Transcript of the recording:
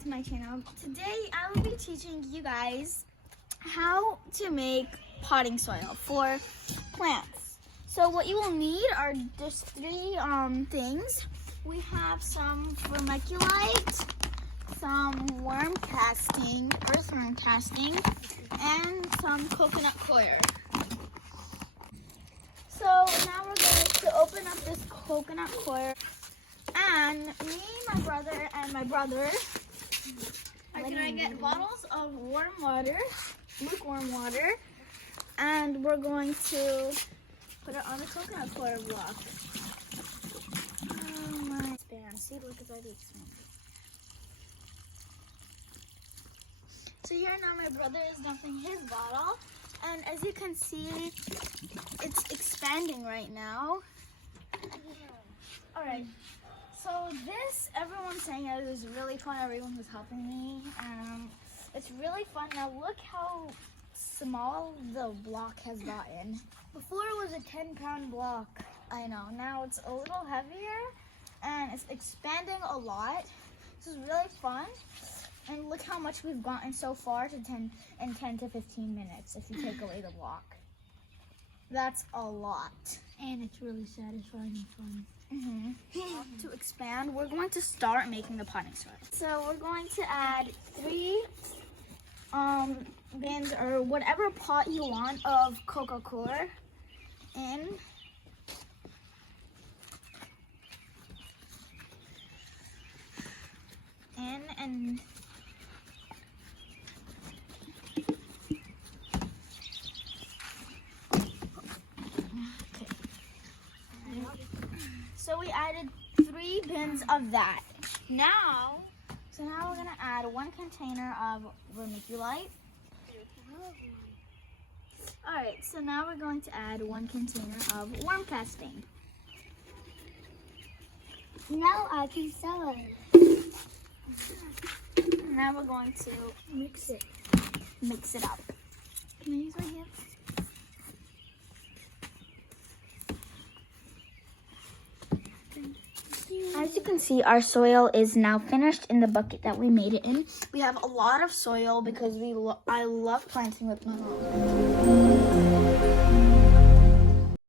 to my channel. Today I will be teaching you guys how to make potting soil for plants. So what you will need are just three things. We have some vermiculite, some worm casting, earthworm casting, and some coconut coir. So now we're going to open up this coconut coir. And me, my brother, and my brother are going to get bottles of warm water, lukewarm water, and we're going to put it on the coconut coir block. Oh my. See, look, it's already expanded. So here now my brother is dumping his bottle, and as you can see, it's expanding right now. All right. So this, everyone's saying it is really fun. Everyone who's helping me. It's really fun. Now look how small the block has gotten. Before it was a 10-pound block. I know. Now it's a little heavier and it's expanding a lot. This is really fun. And look how much we've gotten so far to 10 to 15 minutes if you take away the block. That's a lot. And it's really satisfying and fun. To expand, we're going to start making the potting soil. So we're going to add 3 bins or whatever pot you want of coconut coir in. And so we added 3 bins of that. Now we're gonna add 1 container of vermiculite. All right, so now we're going to add 1 container of worm casting. Now I can sell it. Now we're going to Mix it up. Can I use my hands? As you can see, our soil is now finished in the bucket that we made it in. We have a lot of soil because I love planting with my mom.